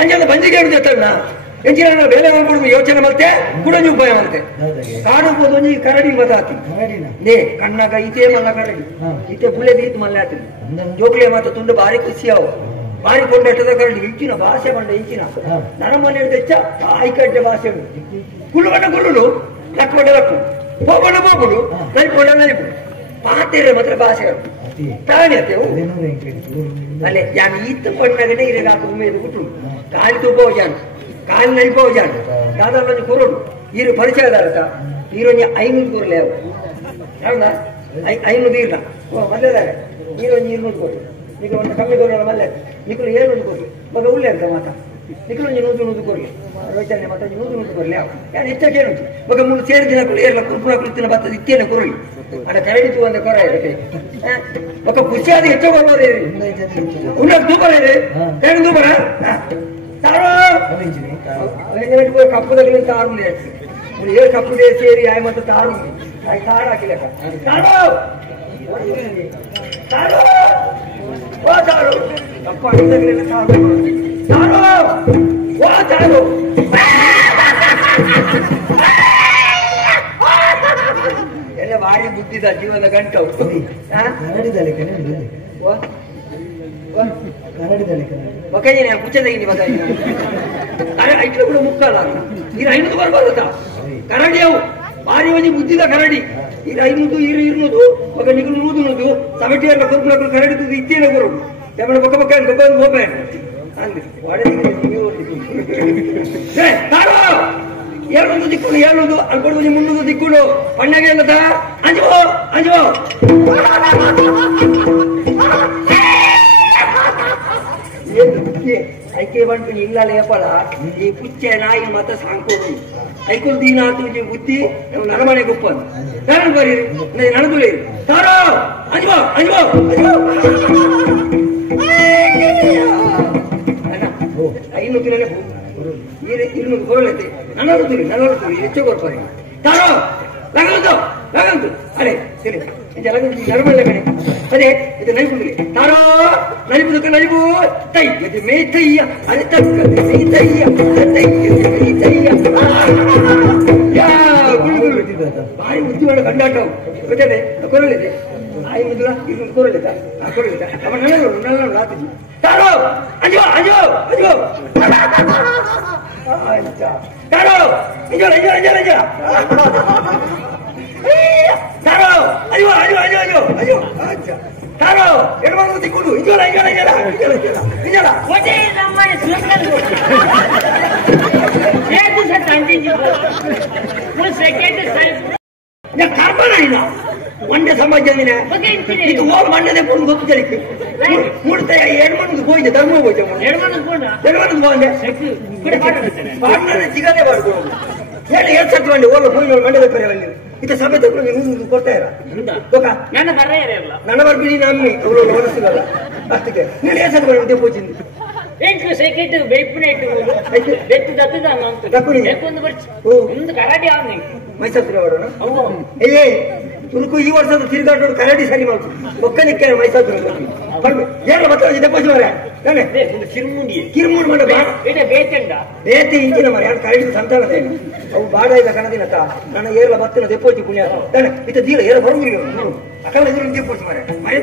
ಅಂಜದ ಬಂಜಿಗೆ ಹೇಳುದಣ್ಣ ಎಂಚಿನ ಬೇಲೆ ಮಾಡ್ಬಿಡುದು ಯೋಚನೆ ಮತ್ತೆ ಕುಡಂಜಿ ಉಪಾಯ ಮತ್ತೆ ಕಾಣಬಹುದು ಒಂಜಿ ಕರಡಿ ಮದಾತಿ ನೇ ಕಣ್ಣಾಗ ಈತೆ ಮಲ್ಲ ಕರಡಿ ಈತೆ ಬುಳ್ಳೆದ ಈತ್ ಮಲ್ಲ ಆತಿ ಜೋಕ್ಲೆ ಮಾತು ತುಂಡು ಬಾರಿ ಖುಷಿಯಾವು ಬಾರಿ ಕೊಂಡಟ್ಟದ ಕರಡಿ ಇಚ್ಚಿನ ಭಾಷೆ ಬಂಡ ಇಚ್ಚಿನ ನರಮನೆ ಹಿಡಿದೆಚ್ಚ ಐಕಡ್ಡೆ ಭಾಷೆ ಕುಳ್ಳುಬಣ್ಣ ಕುಳ್ಳುಡು ಲಕ್ಕೊಂಡ ಲಕ್ಕು ಹೋಗೋಣ ಹೋಗುಡು ನಲಿಕೊಂಡ ನಲಿಪು ಪಾತೆರೆ ಮಾತ್ರ ಭಾಷೆ ಪ್ರಾಣಿ ಅತ್ತೇವು ಅಲ್ಲೇ ಯಾನ್ ಈತ್ ಪಣ್ಣಗನೆ ಇರಗಾಕ ಉಮೇದು ಕುಟ್ಟು ಕಾಲಿ ತುಪ್ಪ ಹೋಗ್ಯಾನ ಕಾಲಿ ನಲಿಪ ಹೋಗ್ಯಾನ ಯಾವ್ದಾದ್ರು ಕೊರಡು ಈರು ಪರಿಚಯದಾರತ ಈರೊಂಜಿ 500 ಕೊರಲೆ ಅವು ಯಾವ್ದಾ 500 ಇಲ್ಲ ಮಲ್ಲೆದಾರೆ ಈರೊಂಜಿ 200 ಕೊರಲು ಈಗ ಒಂದು ಕಮ್ಮಿ ಕೊರಲ ಮಲ್ಲೆ ನಿಖಲು 700 ಕೊರಲು ಮಗ ಉಳ್ಳೆ ಅಂತ ಮಾತಾ ನಿಖಲೊಂಜಿ 100 ಕೊರಲೆ ರೋಚನೆ ಮಾತಾ 100 ಕೊರಲೆ ಅವು ಯಾರು ಹೆಚ್ಚ ಕೇಳುದು ಮಗ ಮುಂದೆ ಸೇರಿದಿನ ಏರ್ಲ ಕುರ್ಪುರ ಕುರ್ತಿನ ಬತ್ತದ ಇತ್ತೇನೆ ಕೊರಲಿ ಅಡ ಕರಡಿತು ಒಂದು ಕೊರ ಇದೆ ఒక కుర్చీ ఎచ్చో కొలవరే ఉన్న దూపరే నేను దూపరా తారో నేను కప్పు దగ్గర తారు లేదు ఇప్పుడు ఏ కప్పు చేరి ఆయమంత తారు అది తారాకిలేక తారో తారో ఓ తారో కప్పు అడి దగ్గర తారు తారో ఓ తారో ಎಲ್ಲ ಭಾರಿ ಬುದ್ಧಿದ ಜೀವನದ ಗಂಟವು ಒಕ್ಕೇನೆ ಕುಚ್ಚದಾಗಿ ಐಟ್ಲು ಕೂಡ ಮುಕ್ಕಲ್ಲ ಇದು 500 ಬರ್ಬಾರ್ದ ಕರಡಿ ಅವು ಭಾರಿ ಒಂಜಿ ಬುದ್ಧಿದ ಕರಡಿ ಇದು 500 ಇರುವುದು ఒక ನಿಗುಲು ನೂದು ಸಮಿಟಿ ಎಲ್ಲ ಕುರುಕುಲ ಕರಡಿದು ಇತ್ತೇನೆ ಗುರು ತೆಮಣ ಪಕ್ಕ ಪಕ್ಕ ಗೊಬ್ಬರ ಹೋಗ್ಬೇ ಅಲ್ಲಿ ಹೇಳುದು ದಿಕ್ಕುಡು ಹೇಳುದು ಅನ್ಕೊಡುದು 300 ದಿಕ್ಕುಡು ಪಣ್ಣಗೆ ಅಲ್ಲದ ಅಂಜುವ ಅಂಜುವ ಐಕೆ ಬಂಟು ಇಲ್ಲ ಲೇಪಲ ಈ ಪುಚ್ಚೆ ನಾಯಿ ಮತ ಸಾಂಕೋದು ಐಕುಲ್ ದೀನ ಆತು ಬುದ್ಧಿ ನರಮನೆ ಗೊಪ್ಪದು ನಾನು ಬರೀರಿ ನನದುಳಿ ತಾರೋ ಅಂಜುವ ಅಂಜುವ ಐನು ಕಿಲೋನೆ ಇನ್ನು ಕೊರಲೈತೆ ನನ್ನದು ಹೆಚ್ಚು ಕೊಡ್ತಾರೆ ತಾರೋ ಲಗಂತು ಅರೆ ಸರಿ ನರಮಲ್ಲ ಕಣೆ ಅದೇ ಇದು ನಲಿಪುದಿಲ್ಲ ತಾರೋ ನಲಿಪುದಕ್ಕೆ ನಲಿಪು ತೈ ಅದು ಮೇತಯ್ಯ ಅರೆ ತಕ್ಕದೆ ಮೇತಯ್ಯ ಮೇತಯ್ಯ ಬಾಯಿ ಬುದ್ಧಿವಾಡ ಕಂಡಾಟವು ಗೊತ್ತದೆ ಕೊರಲಿದೆ ಆಯಿ ಮುದ್ಲ ಇದು ಕೊರಲಿತ ಕೊರಲಿತ ಅವ ನನ್ನ ಲಾತಿಜಿ ತಾರೋ ಅಂಜೋ ಅಂಜೋ ಅಂಜೋ ತಾರೋ ಅಂಜೋ ಅಂಜೋ ಅಂಜೋ ಅಂಜೋ ತಾರೋ ಅಯ್ಯೋ ಅಯ್ಯೋ ಅಯ್ಯೋ ಅಯ್ಯೋ ಅಯ್ಯೋ ತಾರೋ ಎಡಬಾರ್ದು ತಿಕ್ಕೊಂಡು ಇಂಜೋಲ ಇಂಜೋಲ ಇಂಜೋಲ ಇಂಜೋಲ ಇಂಜೋಲ ಒಟ್ಟೆ ನಮ್ಮ ಸುಲಕಲ್ ಏದು ಸೆಕೆಂಡ್ ಫುಲ್ ಸೆಕೆಂಡ್ ಸೈಡ್ ನಾ ಕಾರ್ಬನ್ ಇಲ್ಲ ಮಂಡ್ಯ ಸಮಾಜದಿನ ಇದು ಹೋಗಿ ಮಂಡ್ಯದ ಪುಣ್ಯ ಗೊತ್ತಿದ್ದಕ್ಕೆ ಮೂಡ್ತಾ ಎಡಮನದು ಹೋಯ್ದೆ ಧರ್ಮ ಹೋಯ್ದೆ ಎಡಮನದು ಹೋದೆ ಪಾಡ್ನ ಸಿಗದೆ ಮಾಡ್ಕೊಂಡು ಹೇಳಿ ಎರಡು ಸತ್ತು ಮಂಡಿ ಓಲ್ಲ ಹೋಗಿ ಮಂಡ್ಯದ ಕರೆಯಲ್ಲಿ ಇತ ಸಭೆ ತಗೊಂಡು ನೀವು ಕೊಡ್ತಾ ಇರ ನನ್ನ ಬರ್ಬಿಡಿ ನಮ್ಮಿ ಅವಳು ಹೊರಸಿಗಲ್ಲ ಅಷ್ಟಕ್ಕೆ ನೀನು ಏನು ಸತ್ತು ಮಾಡಿ ದೇಪೋಚಿಂದು ಎಂಟು ಸೆಕೆಂಡ್ ಬೇಪುನೇಟು ಬೆಟ್ಟು ದತ್ತದಾನ ಅಂತ ಒಂದು ಬರ್ಚಿ ಒಂದು ಕರಾಟೆ ಆವ್ ಮೈಸೂರು ಅವರೋಣ ಏ ತುರುಕು ಈ ವರ್ಷದ ತಿರುಗಾಟೋಡು ಕರಡಿ ಸರಿ ಮಾಡ್ತು ಒಕ್ಕಲಿಕ್ಕೆ ಮೈಸೂರು ಏನು ಮತ್ತೆ ದೆಪ್ಪೋಚಿ ಮರ ಕಿರುಮುಂಡಿ ಮಾಡ ಬೇತೆ ಇಂಚಿನ ಮರ ಯಾರು ಕರಡಿ ಸಂತಾನದ ಅವು ಬಾಡ ಇಲ್ಲ ಕಣದಿನ ನನ್ನ ಏರ್ಲ ಬತ್ತಿನ ದೆಪ್ಪೋಚಿ ಪುಣ್ಯ ಇತ್ತ ದೀಲ ಏರ ಬರುವುದಿಲ್ಲ ಅಕಲ ದೆಪ್ಪೋಚಿ ಮರ ಮನೆ